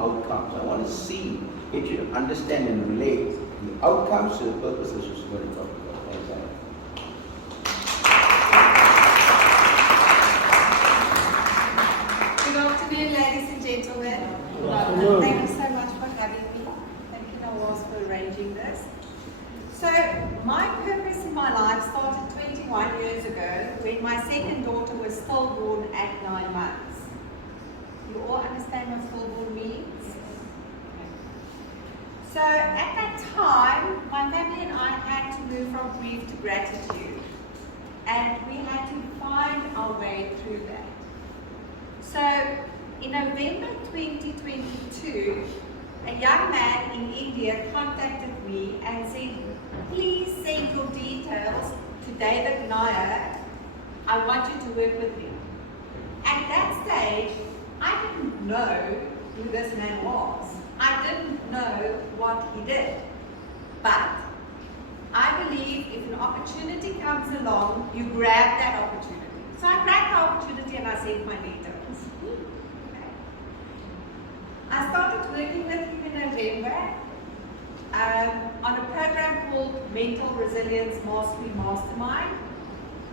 outcomes. I want to get you to understand and relate the outcomes to the purposes which we're going to talk about. Thanks, Anna. Good afternoon, ladies and gentlemen. Good afternoon. Thank you so much for having me. Thank you, Nawaz, for arranging this. So, my purpose in my life started 21 years ago when my second daughter was stillborn at 9 months. You all understand what stillborn means? So, at that time, my family and I had to move from grief to gratitude. And we had to find our way through that. So, in November 2022, a young man in India contacted me and said, please send your details to David Nair. I want you to work with him. At that stage, I didn't know who this man was. I didn't know what he did. But I believe if an opportunity comes along, you grab that opportunity. So I grabbed the opportunity and I sent my details. Okay. I started working with him in November on a program called Mental Resilience Mastery Mastermind.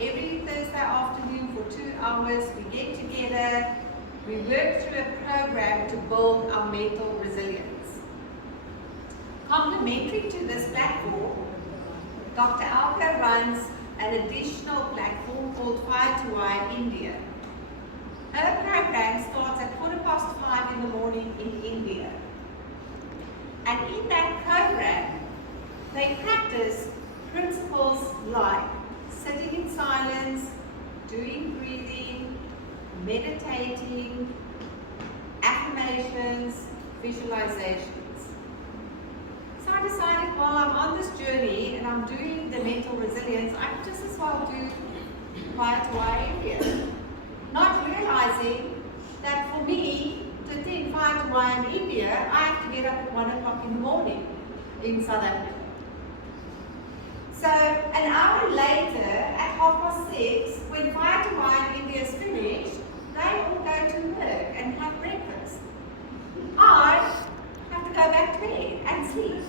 Every Thursday afternoon for 2 hours, we get together, we work through a program to build our mental resilience. Complementary to this platform, Dr. Alka runs an additional platform called Fire to Wire India. Her program starts at 5:15 in the morning in India. And in that program, they practice principles like sitting in silence, doing breathing, meditating, affirmations, visualizations. So I decided, while I'm on this journey and I'm doing the mental resilience, I could just as well do Fire to Wire India. Not realizing that for me to attend Fire to Wire in India, I have to get up at 1 o'clock in the morning in South Africa. So an hour later, at 6:30, when Fire to Wire in India is finished, they all go to work and have breakfast. I have to go back to bed and sleep.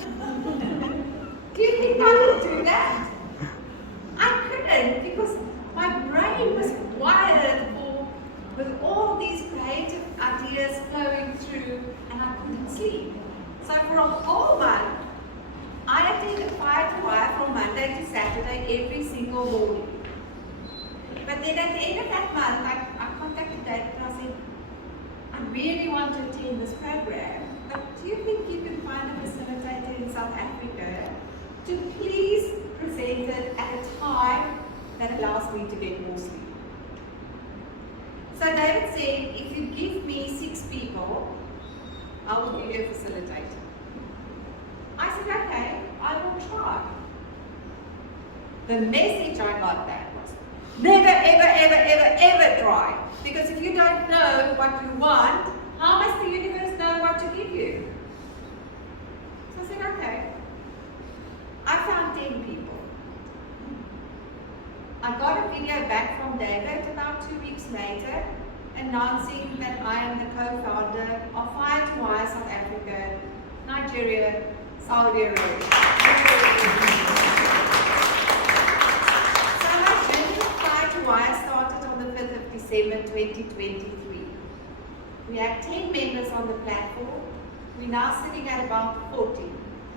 Do you think I could do that? I couldn't, because my brain was wired with all these creative ideas flowing through, and I couldn't sleep. So for a whole month, I attended Fire to Wire from Monday to Saturday every single morning. But then at the end of that month, I contacted David and I said, I really want to attend this program, but do you think you can find a facilitator in South Africa to please present it at a time that allows me to get more sleep? So David said, if you give me 6 people, I will give you a facilitator. I said, okay, I will try. The message I got back was, never, ever, ever, ever, ever try. Because if you don't know what you want, how must the universe know what to give you? So I said, okay. I found 10 people. I got a video back from David about 2 weeks later, announcing that I am the co-founder of Fire to Wire South Africa, Nigeria, Saudi Arabia. So my journey of Fire to Wire started on the 5th of December 2023. We had 10 members on the platform. We're now sitting at about 40,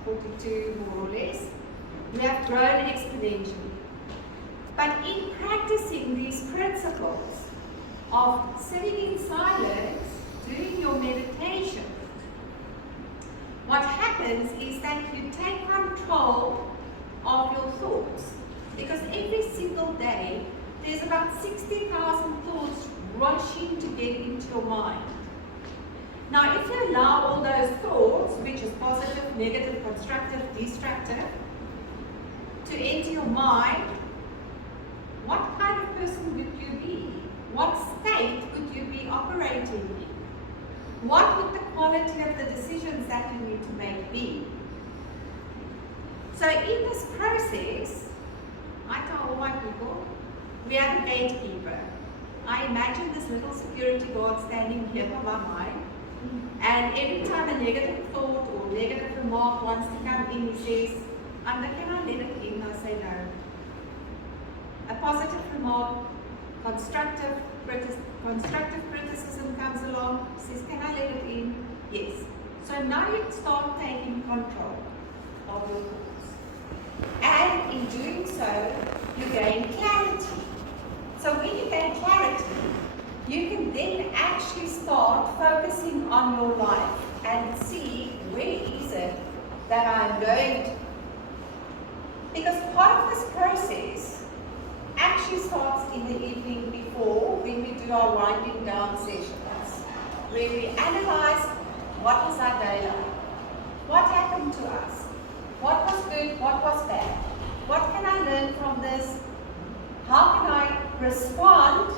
42 more or less. We have grown exponentially. But in practicing these principles of sitting in silence, doing your meditation, what happens is that you take control of your thoughts. Because every single day, there's about 60,000 thoughts rushing to get into your mind. Now, if you allow all those thoughts, which is positive, negative, constructive, destructive, to enter your mind, what kind of person would you be? What state would you be operating in? What would the quality of the decisions that you need to make be? So in this process, I tell all my people, we have a gatekeeper. I imagine this little security guard standing here by my mind, And every time a negative thought or negative remark wants to come in, he says, can I let it in? I say no. A positive remark, constructive criticism comes along, says, can I let it in? Yes. So now you start taking control of your thoughts. And in doing so, you gain clarity. So when you gain clarity, you can then actually start focusing on your life and see where is it that I'm going to. Because part of this process actually starts in the evening before, when we do our winding down sessions, where we analyze what was our day like, what happened to us, what was good, what was bad, what can I learn from this, how can I respond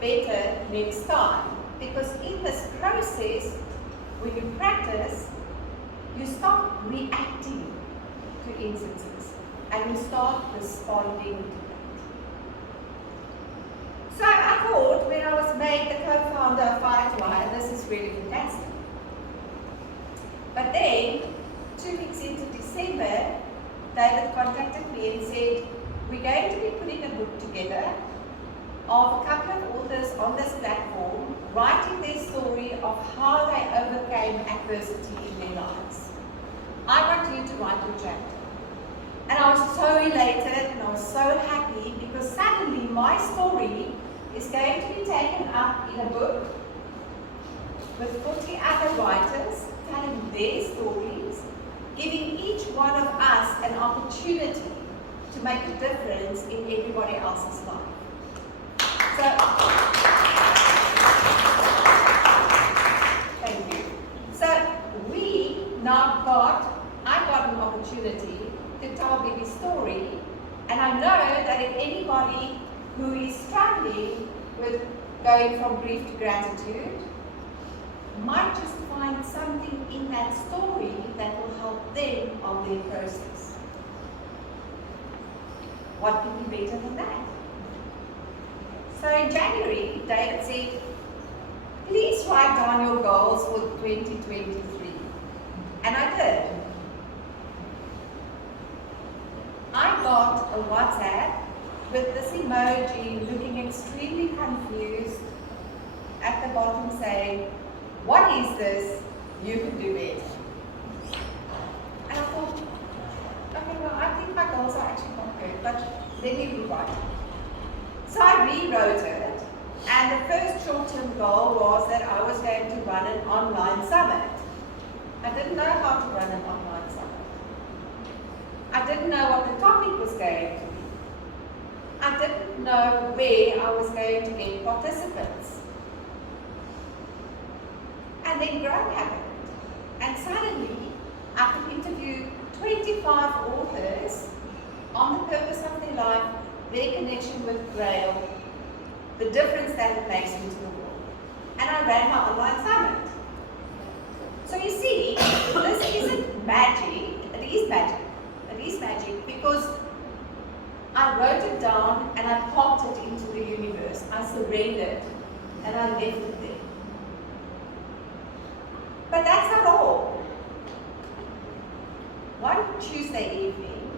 better next time. Because in this process, when you practice, you stop reacting to instances and you start responding to it. So I thought when I was made the co-founder of Firefly, this is really fantastic. But then, 2 weeks into December, David contacted me and said, we're going to be putting a book together of a couple of authors on this platform writing their story of how they overcame adversity in their lives. I want you to write your chapter. And I was so elated and I was so happy because suddenly my story is going to be taken up in a book with 40 other writers telling their stories, giving each one of us an opportunity to make a difference in everybody else's life. So, thank you. So, I got an opportunity to tell Bibi's story, and I know that if anybody who is struggling with going from grief to gratitude might just find something in that story that will help them on their process. What could be better than that? So in January, David said, please write down your goals for 2023. And I did. I got a WhatsApp with this emoji looking extremely confused at the bottom saying, what is this? You can do better. And I thought, okay, well, I think my goals are actually not good, but let me rewrite it. So I rewrote it, and the first short-term goal was that I was going to run an online summit. I didn't know how to run an online summit. I didn't know what the topic was going to be. I didn't know where I was going to get participants. And then growth happened. And suddenly, I could interview 25 authors on the purpose of their life, their connection with Grail, the difference that it makes into the world. And I ran my online summit. So you see, this isn't magic, it is magic. It is magic because I wrote it down and I popped it into the universe. I surrendered and I left it there. But that's not all. One Tuesday evening,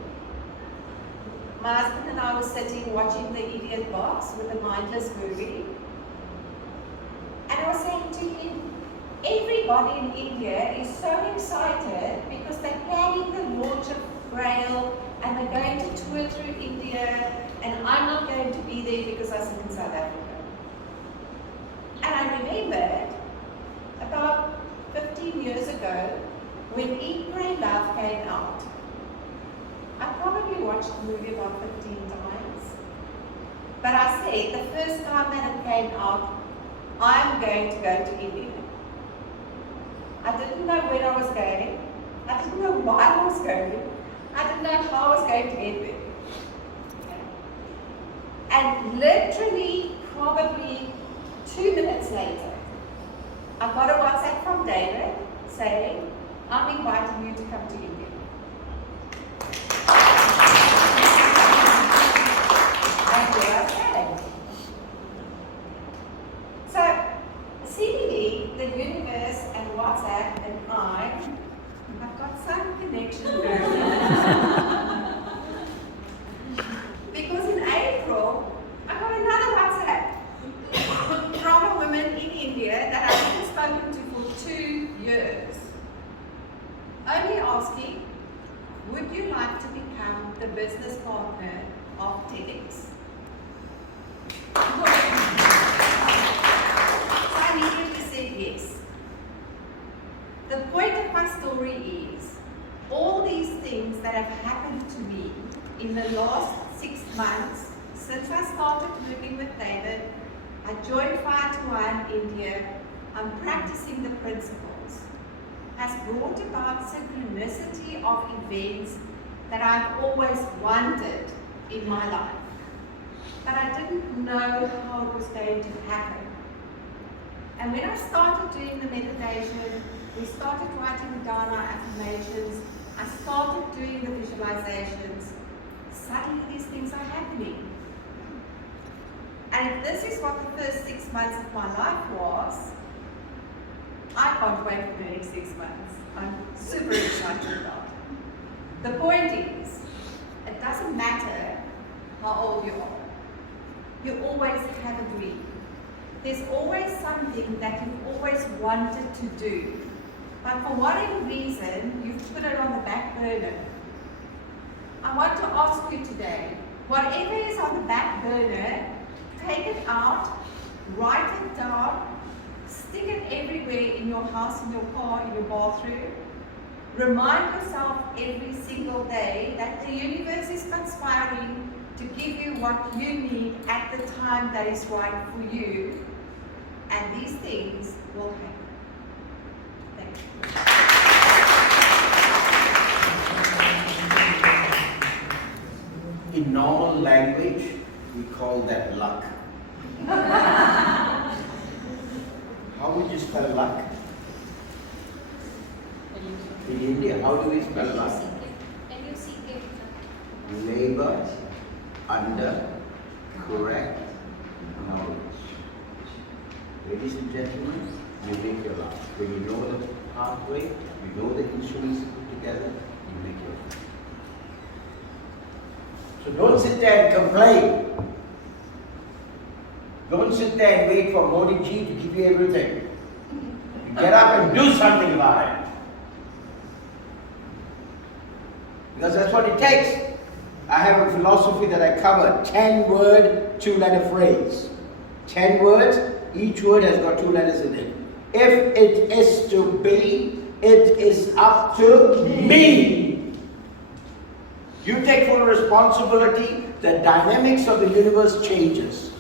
my husband and I were sitting watching The Idiot Box with a mindless movie. And I was saying to him, everybody in India is so excited because they're planning the launch of Grail and they're going to tour through India, and I'm not going to be there because I sit in South Africa. And I remembered about 15 years ago when Eat, Pray, Love came out. I probably watched the movie about 15 times. But I said the first time that it came out, I'm going to go to India. I didn't know when I was going. I didn't know why I was going. I didn't know how I was going to get there. And literally, probably 2 minutes later, I got a WhatsApp from David saying, I'm inviting you to come to India. And here I came. So, seemingly, the universe and connection person. Because in April, I got another WhatsApp from a woman in India that I haven't spoken to for 2 years. Only asking, would you like to become the business partner of TEDx? I immediately said yes. The point of my story is, all these things that have happened to me in the last 6 months, since I started working with David, I joined Fire to Wine India, I'm practicing the principles, has brought about synchronicity of events that I've always wanted in my life. But I didn't know how it was going to happen. And when I started doing the meditation, we started writing down our affirmations, I started doing the visualizations, suddenly these things are happening. And if this is what the first 6 months of my life was, I can't wait for the next 6 months. I'm super excited about it. The point is, it doesn't matter how old you are. You always have a dream. There's always something that you've always wanted to do. But for whatever reason, you've put it on the back burner. I want to ask you today, whatever is on the back burner, take it out, write it down, stick it everywhere in your house, in your car, in your bathroom. Remind yourself every single day that the universe is conspiring to give you what you need at the time that is right for you. And these things will happen. Thank you. In normal language, we call that luck. How would you spell luck? In India, how do we spell luck? Labor under correct knowledge. Ladies and gentlemen, you make your luck. When you know the pathway, you know the instruments to put together, you make your luck. So don't sit there and complain. Don't sit there and wait for Modi ji to give you everything. You get up and do something about it. Because that's what it takes. I have a philosophy that I cover, 10-word, 2-letter phrase. 10 words, each word has got 2 letters in it. If it is to be, it is up to me. You take full responsibility, the dynamics of the universe changes.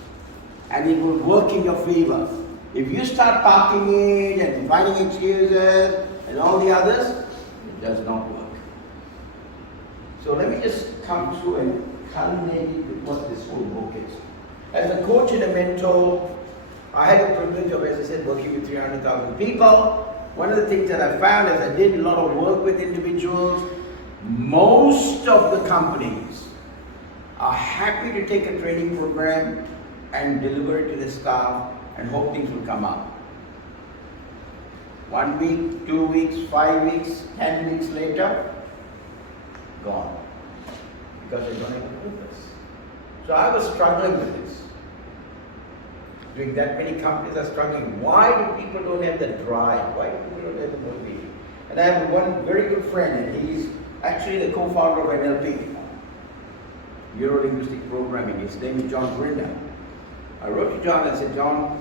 And it will work in your favor. If you start parking it and finding excuses and all the others, it does not work. So let me just come through and culminate it with what this whole book is. As a coach and a mentor, I had the privilege of, as I said, working with 300,000 people. One of the things that I found as I did a lot of work with individuals, most of the companies are happy to take a training program and deliver it to the staff and hope things will come up. 1 week, 2 weeks, 5 weeks, 10 weeks later, gone. Because they don't have a purpose. So I was struggling with this. Doing that many companies are struggling. Why do people don't have the drive? Why do people don't have the motivation? And I have one very good friend, and he's actually the co-founder of NLP, Neuro-Linguistic Programming. His name is John Grinder. I wrote to John and said, John,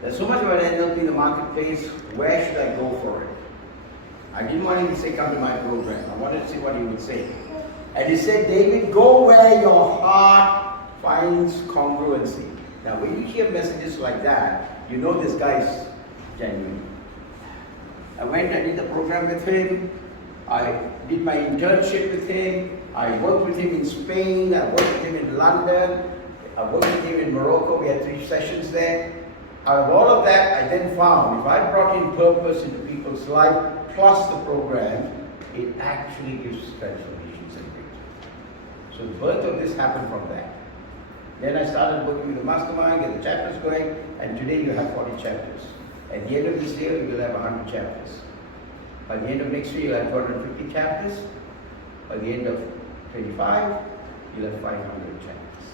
there's so much about NLP in the marketplace, where should I go for it? I didn't want him to say, come to my program. I wanted to see what he would say. And he said, David, go where your heart finds congruency. Now, when you hear messages like that, you know this guy's genuine. I went and did the program with him. I did my internship with him. I worked with him in Spain. I worked with him in London. I worked with him in Morocco. We had 3 sessions there. Out of all of that, I then found if I brought in purpose into people's life, plus the program, it actually gives transformations and breakthroughs. So the birth of this happened from that. Then I started working with the mastermind, get the chapters going, and today you have 40 chapters. At the end of this year, you will have 100 chapters. By the end of next year, you'll have 250 chapters. By the end of 25, you'll have 500 chapters.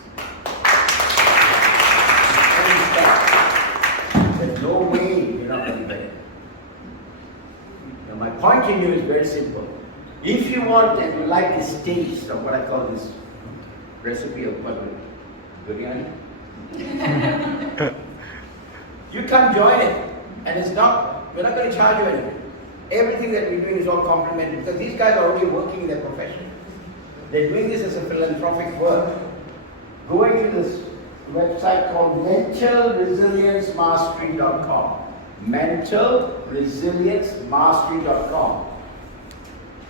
There's no way you're not going to be better. Now, my point to you is very simple. If you want and you like this taste of what I call this recipe of biryani, you come join it. And it's not, we're not going to charge you anything. Everything that we're doing is all complimentary because these guys are already working in their profession. They're doing this as a philanthropic work. Going to this website called mentalresiliencemastery.com. mentalresiliencemastery.com.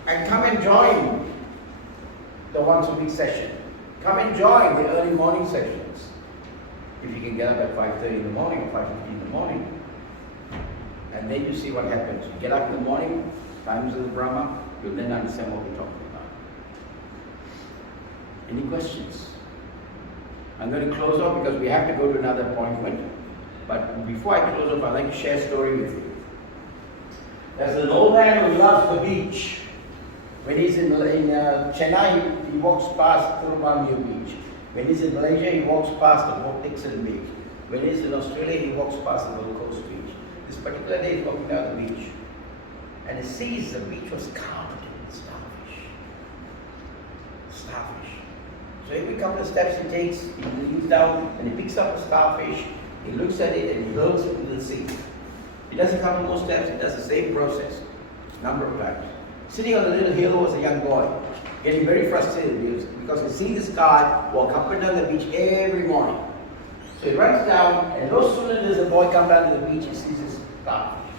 And come and join the once a week session. Come and join the early morning sessions. If you can get up at 5:30 in the morning or 5:50 in the morning. And then you see what happens. You get up in the morning, times of the Brahma, you'll then understand what we're talking about. Any questions? I'm going to close off because we have to go to another appointment. But before I close off, I'd like to share a story with you. There's an old man who loves the beach. When he's in Chennai, he walks past Kurubamir Beach. When he's in Malaysia, he walks past the Port Dickson Beach. When he's in Australia, he walks past the Gold Coast Beach. This particular day, he's walking down the beach. And he sees the beach was carpeted with starfish. Starfish. So every couple of steps he takes, he leans down and he picks up a starfish, he looks at it and he hurls it into the sea. He does a couple more steps, he does the same process, a number of times. Sitting on a little hill was a young boy, getting very frustrated because he sees this guy walk up and down the beach every morning. So he runs down, and no sooner does the boy come down to the beach, he sees this starfish.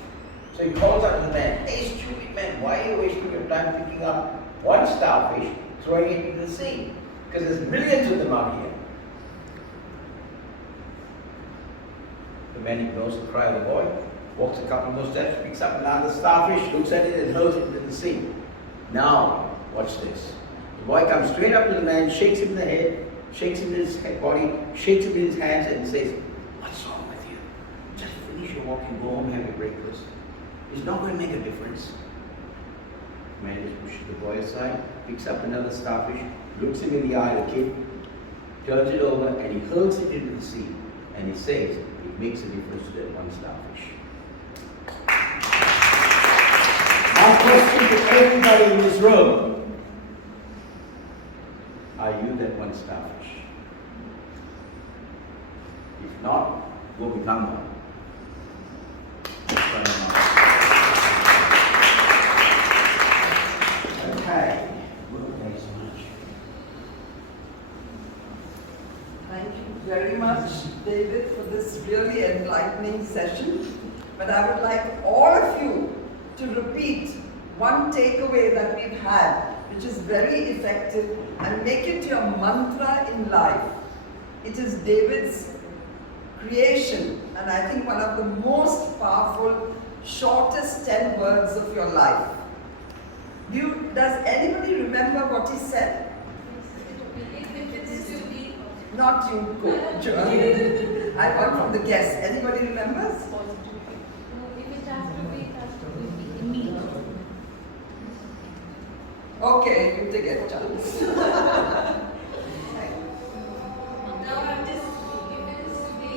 So he calls out to the man, "Hey stupid man, why are you wasting your time picking up one starfish, throwing it into the sea? Because there's millions of them out here." The man ignores the cry of the boy, walks a couple more steps, picks up another starfish, looks at it and hurls it into the sea. Now, watch this. The boy comes straight up to the man, shakes him in the head, shakes him in his body, shakes him in his hands and says, "What's wrong with you? Just finish your walk and go home and have your breakfast. It's not going to make a difference." The man just pushes the boy aside, picks up another starfish, looks him in the eye, the kid, turns it over and he hurls it into the sea. And he says, "It makes a difference to that one starfish." My question to everybody in this room, are you that one starfish? If not, go become one. Okay. Thanks so much. Thank you very much, David, for this really enlightening session. But I would like all of you to repeat one takeaway that we've had, which is very effective, and make it your mantra in life. It is David's creation, and I think one of the most powerful, shortest 10 words of your life. Does anybody remember what he said? Not you, Coach. I want from the guests. Anybody remembers? If it has to be, me. Okay, you take a chance. No, I'm just, if it is to be,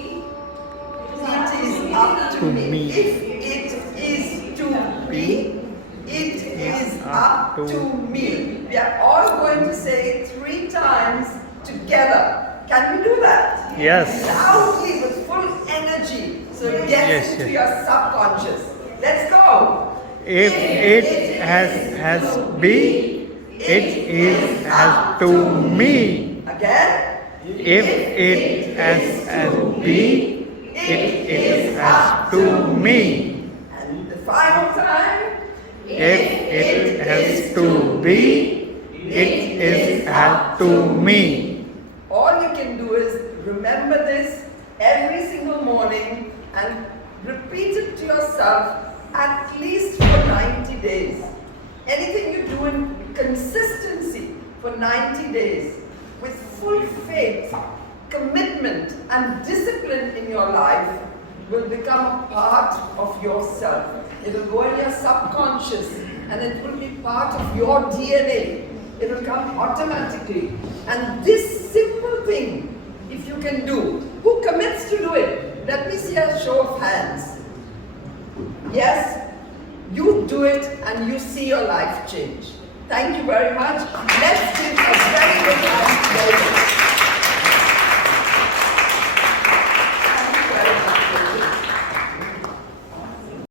It is up to me. If it is to be, it is up to me. We are all going to say it 3 times together. Can we do that? Yes. Loudly with full energy, so it gets Yes, into yes. your subconscious. Let's go. If it has be, it is has to me. Again. If it has be, it is has to me. And the final time. If it has to be, it is has to me. All you can do is remember this every single morning and repeat it to yourself at least for 90 days. Anything you do in consistency for 90 days with full faith, commitment and discipline in your life will become a part of yourself. It will go in your subconscious and it will be part of your DNA. It will come automatically. And this simple thing, if you can do, who commits to do it? Let me see a show of hands. Yes, you do it and you see your life change. Thank you very much. Let's give a very good hand.